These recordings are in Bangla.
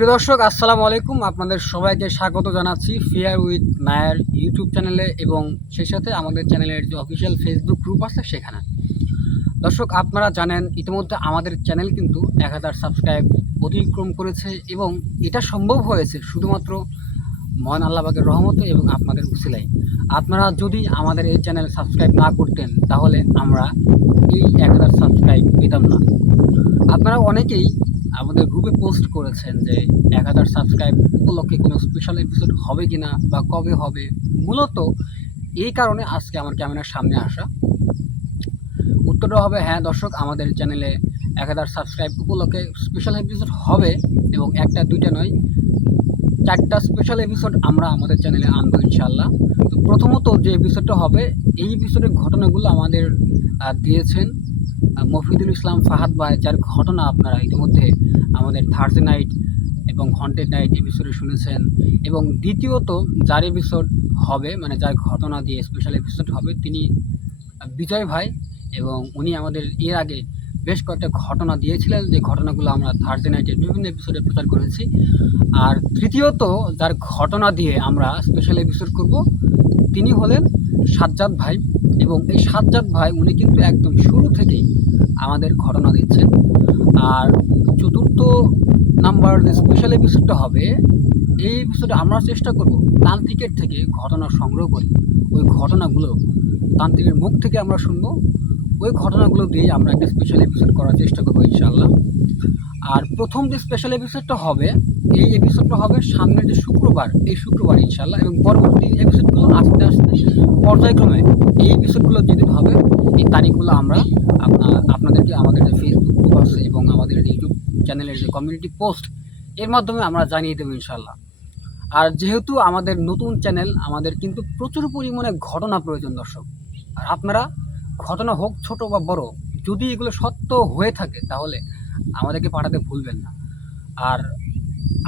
প্রিয় দর্শক, আসসালামু আলাইকুম। আপনাদের সবাইকে স্বাগত জানাচ্ছি ফিয়ার উইথ নায়ার ইউটিউব চ্যানেলে এবং সেই সাথে আমাদের চ্যানেলের যে অফিসিয়াল ফেসবুক গ্রুপ আছে সেখানে। দর্শক, আপনারা জানেন, ইতিমধ্যে আমাদের চ্যানেল কিন্তু এক হাজার সাবস্ক্রাইব অতিক্রম করেছে এবং এটা সম্ভব হয়েছে শুধুমাত্র মহান আল্লাহবাগের রহমতে এবং আপনাদের উসিলাই আপনারা যদি আমাদের এই চ্যানেল সাবস্ক্রাইব না করতেন, তাহলে আমরা এই এক হাজার সাবস্ক্রাইব পেতাম না। আপনারা অনেকেই আমাদের গ্রুপে পোস্ট করেছেন যে এক হাজার সাবস্ক্রাইব উপলক্ষে কোনো স্পেশাল এপিসোড হবে কি না বা কবে হবে, মূলত এই কারণে আজকে আমার ক্যামেরার সামনে আসা। উত্তরটা হবে হ্যাঁ দর্শক, আমাদের চ্যানেলে এক হাজার সাবস্ক্রাইব উপলক্ষে স্পেশাল এপিসোড হবে এবং একটা, দুইটা নয়, চারটা স্পেশাল এপিসোড আমরা আমাদের চ্যানেলে আনব ইনশাল্লাহ তো প্রথমত যে এপিসোডটা হবে, এই এপিসোডের ঘটনাগুলো আমাদের দিয়েছেন মফিদুল ইসলাম ফাহাদ ভাই, যার ঘটনা আপনারা ইতিমধ্যে আমাদের থার্সডে নাইট এবং হন্টেড নাইট এপিসোডে শুনেছেন। এবং দ্বিতীয়ত, যার এপিসোড হবে মানে যার ঘটনা দিয়ে স্পেশাল এপিসোড হবে, তিনি বিজয় ভাই এবং উনি আমাদের এর আগে বেশ কয়েকটা ঘটনা দিয়েছিলেন। যে ঘটনাগুলো আমরা থার্সডে নাইটের বিভিন্ন এপিসোডে প্রচার করেছি। আর তৃতীয়ত, যার ঘটনা দিয়ে আমরা স্পেশাল এপিসোড করব, তিনি হলেন সাজ্জাদ ভাই এবং এই সাজ্জাদ ভাই উনি কিন্তু একদম শুরু থেকেই আমাদের ঘটনা দিচ্ছেন। আর চতুর্থ নাম্বার যে স্পেশাল এপিসোডটা হবে, এই এপিসোডে আমরা চেষ্টা করব তান্ত্রিকের থেকে ঘটনা সংগ্রহ করি। ওই ঘটনাগুলো তান্ত্রিকের মুখ থেকে আমরা শুনব। ওই ঘটনাগুলো দিয়ে আমরা একটা স্পেশাল এপিসোড করার চেষ্টা করব ইনশাল্লাহ আর প্রথম যে স্পেশাল এপিসোডটা হবে এই এপিসোডটা হবে সামনের যে শুক্রবার, এই শুক্রবার ইনশাল্লাহ এবং পরবর্তী এপিসোডগুলো আস্তে আস্তে পর্যায়ক্রমে এই এপিসোডগুলো যেদিন হবে, এই তারিখগুলো আমরা আপনা- আপনাদেরকে আমাদের যে ফেসবুক গ্রুপ আছে এবং আমাদের ইউটিউব চ্যানেলের যে কমিউনিটি পোস্ট এর মাধ্যমে আমরা জানিয়ে দেবো ইনশাল্লাহ আর যেহেতু আমাদের নতুন চ্যানেল আমাদের কিন্তু প্রচুর পরিমাণে ঘটনা প্রয়োজন, দর্শক। আর আপনারা, ঘটনা হোক ছোট বা বড়, যদি এগুলো সত্য হয়ে থাকে, তাহলে আমাদেরকে পাঠাতে ভুলবেন না। আর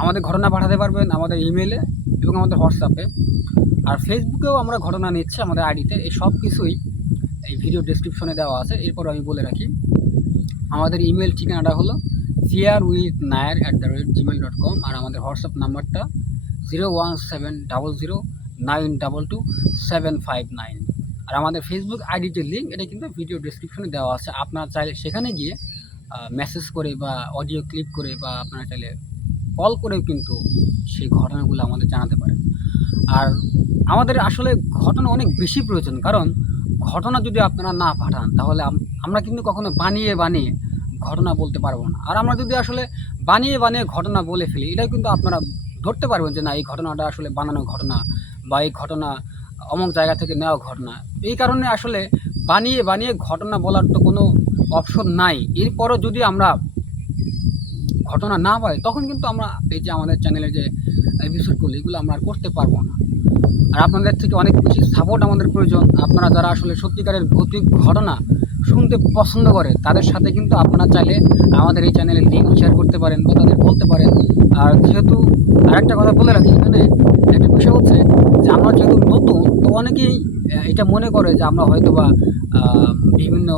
আমাদের ঘটনা পাঠাতে পারবেন আমাদের ইমেলে এবং আমাদের হোয়াটসঅ্যাপে আর ফেসবুকেও আমরা ঘটনা নিচ্ছি আমাদের আইডিতে এই সব কিছুই এই ভিডিও ডেসক্রিপশনে দেওয়া আছে। এরপর আমি বলে রাখি, আমাদের ইমেল ঠিকানাটা হলো fear with Nayar at the rate Gmail dot com আর আমাদের হোয়াটসঅ্যাপ নাম্বারটা zero one seven double zero nine double two seven five nine আর আমাদের ফেসবুক আইডির যে লিঙ্ক এটা কিন্তু ভিডিও ডেসক্রিপশনে দেওয়া আছে। আপনারা চাইলে সেখানে গিয়ে মেসেজ করে বা অডিও ক্লিপ করে বা আপনারা চাইলে কল করেও কিন্তু সেই ঘটনাগুলো আমাদের জানাতে পারেন আর আমাদের আসলে ঘটনা অনেক বেশি প্রয়োজন, কারণ ঘটনা যদি আপনারা না পাঠান, তাহলে আমরা কিন্তু কখনো বানিয়ে বানিয়ে ঘটনা বলতে পারব না। আর আমরা যদি আসলে বানিয়ে বানিয়ে ঘটনা বলে ফেলি, এটাও কিন্তু আপনারা ধরতে পারবেন যে না, এই ঘটনাটা আসলে বানানো ঘটনা বা এই ঘটনা অমুক জায়গা থেকে নেওয়া ঘটনা। এই কারণে আসলে বানিয়ে বানিয়ে ঘটনা বলার তো কোনো অপশন নাই। এরপরও যদি আমরা ঘটনা না পাই তখন কিন্তু আমরা এই যে আমাদের চ্যানেলের যে এপিসোডগুলো এগুলো আমরা আর করতে পারব না। আর আপনাদের থেকে অনেক বেশি সাপোর্ট আমাদের প্রয়োজন। আপনারা যারা আসলে সত্যিকারের ভৌতিক ঘটনা শুনতে পছন্দ করে, তাদের সাথে কিন্তু আপনারা চাইলে আমাদের এই চ্যানেলে লিঙ্ক শেয়ার করতে পারেন বা তাদের বলতে পারেন। আর যেহেতু আরেকটা কথা বলে রাখি, এখানে একটা বিষয় হচ্ছে যে আমরা যেহেতু নতুন, তো অনেকেই এটা মনে করে যে আমরা হয়তো বা বিভিন্ন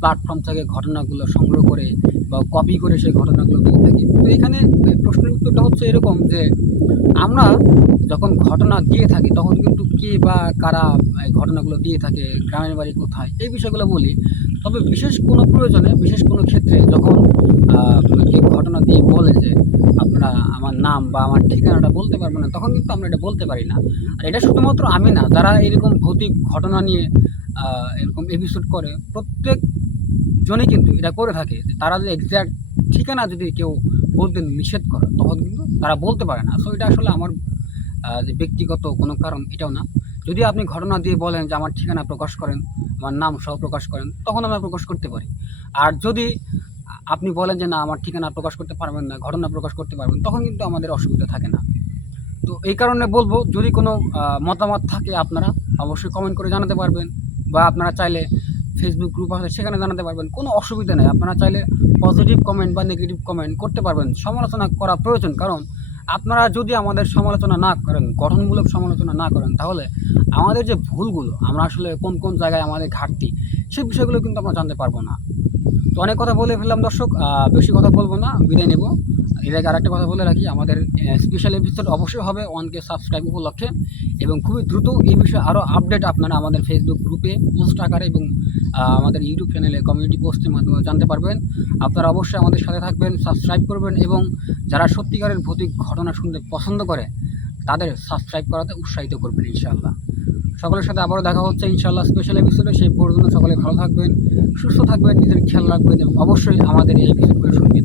প্ল্যাটফর্ম থেকে ঘটনাগুলো সংগ্রহ করে বা কপি করে সেই ঘটনাগুলো দিয়ে থাকি তো এখানে প্রশ্নের উত্তরটা হচ্ছে এরকম যে, আমরা যখন ঘটনা দিয়ে থাকি, তখন কিন্তু কে বা কারা এই ঘটনাগুলো দিয়ে থাকে, গ্রামের বাড়ি কোথায়, এই বিষয়গুলো বলি। তবে বিশেষ কোনো প্রয়োজনে, বিশেষ কোনো ক্ষেত্রে যখন কেউ ঘটনা দিয়ে বলে যে, আপনারা আমার নাম বা আমার ঠিকানাটা বলতে পারবেন না, তখন কিন্তু আমরা এটা বলতে পারি না। আর এটা শুধুমাত্র আমি না, যারা এরকম ভৌতিক ঘটনা নিয়ে এরকম এপিসোড করে, প্রত্যেক জনই কিন্তু এটা করে থাকে। তারা যদি এক্স্যাক্ট ঠিকানা যদি কেউ বলতে নিষেধ করে, তখন কিন্তু তারা বলতে পারে না। সো এটা আসলে আমার যে ব্যক্তিগত কোনো কারণ, এটাও না। যদি আপনি ঘটনা দিয়ে বলেন যে, আমার ঠিকানা প্রকাশ করেন, আমার নাম সহ প্রকাশ করেন, তখন আমরা প্রকাশ করতে পারি। আর যদি আপনি বলেন যে, না, আমার ঠিকানা প্রকাশ করতে পারবেন না, ঘটনা প্রকাশ করতে পারবেন, তখন কিন্তু আমাদের অসুবিধা থাকে না। তো এই কারণে বলব, যদি কোনো মতামত থাকে আপনারা, অবশ্যই কমেন্ট করে জানাতে পারবেন। বা আপনারা চাইলে ফেসবুক গ্রুপ আছে, সেখানে জানাতে পারবেন। কোনো অসুবিধা নেই, আপনারা চাইলে পজিটিভ কমেন্ট বা নেগেটিভ কমেন্ট করতে পারবেন। সমালোচনা করা প্রয়োজন, কারণ আপনারা যদি আমাদের সমালোচনা না করেন, গঠনমূলক সমালোচনা না করেন, তাহলে আমাদের যে ভুলগুলো, আমরা আসলে কোন কোন জায়গায় আমাদের ঘাটতি সেই বিষয়গুলো কিন্তু আমরা জানতে পারব না। তো অনেক কথা বলে ফেললাম দর্শক বেশি কথা বলব না, বিদায় নেব। এর আগে আরেকটা কথা বলে রাখি, আমাদের স্পেশাল এপিসোড অবশ্যই হবে ওয়ানকে সাবস্ক্রাইব উপলক্ষে এবং খুবই দ্রুত এই বিষয়ে আরও আপডেট আপনারা আমাদের ফেসবুক গ্রুপে পোস্ট আকারে এবং আমাদের ইউটিউব চ্যানেলে কমিউনিটি পোস্টের মাধ্যমে জানতে পারবেন। আপনারা অবশ্যই আমাদের সাথে থাকবেন সাবস্ক্রাইব করবেন এবং যারা সত্যিকারের ভৌতিক ঘটনা শুনতে পছন্দ করে, তাদের সাবস্ক্রাইব করাতে উৎসাহিত করবেন ইনশাআল্লাহ। সকলের সাথে আবারও দেখা হচ্ছে ইনশাআল্লাহ স্পেশাল এপিসোডে সেই পর্যন্ত সকলে ভালো থাকবেন, সুস্থ থাকবেন, নিজের খেয়াল রাখবেন এবং অবশ্যই আমাদের এই এপিসোডগুলো শুনবেন।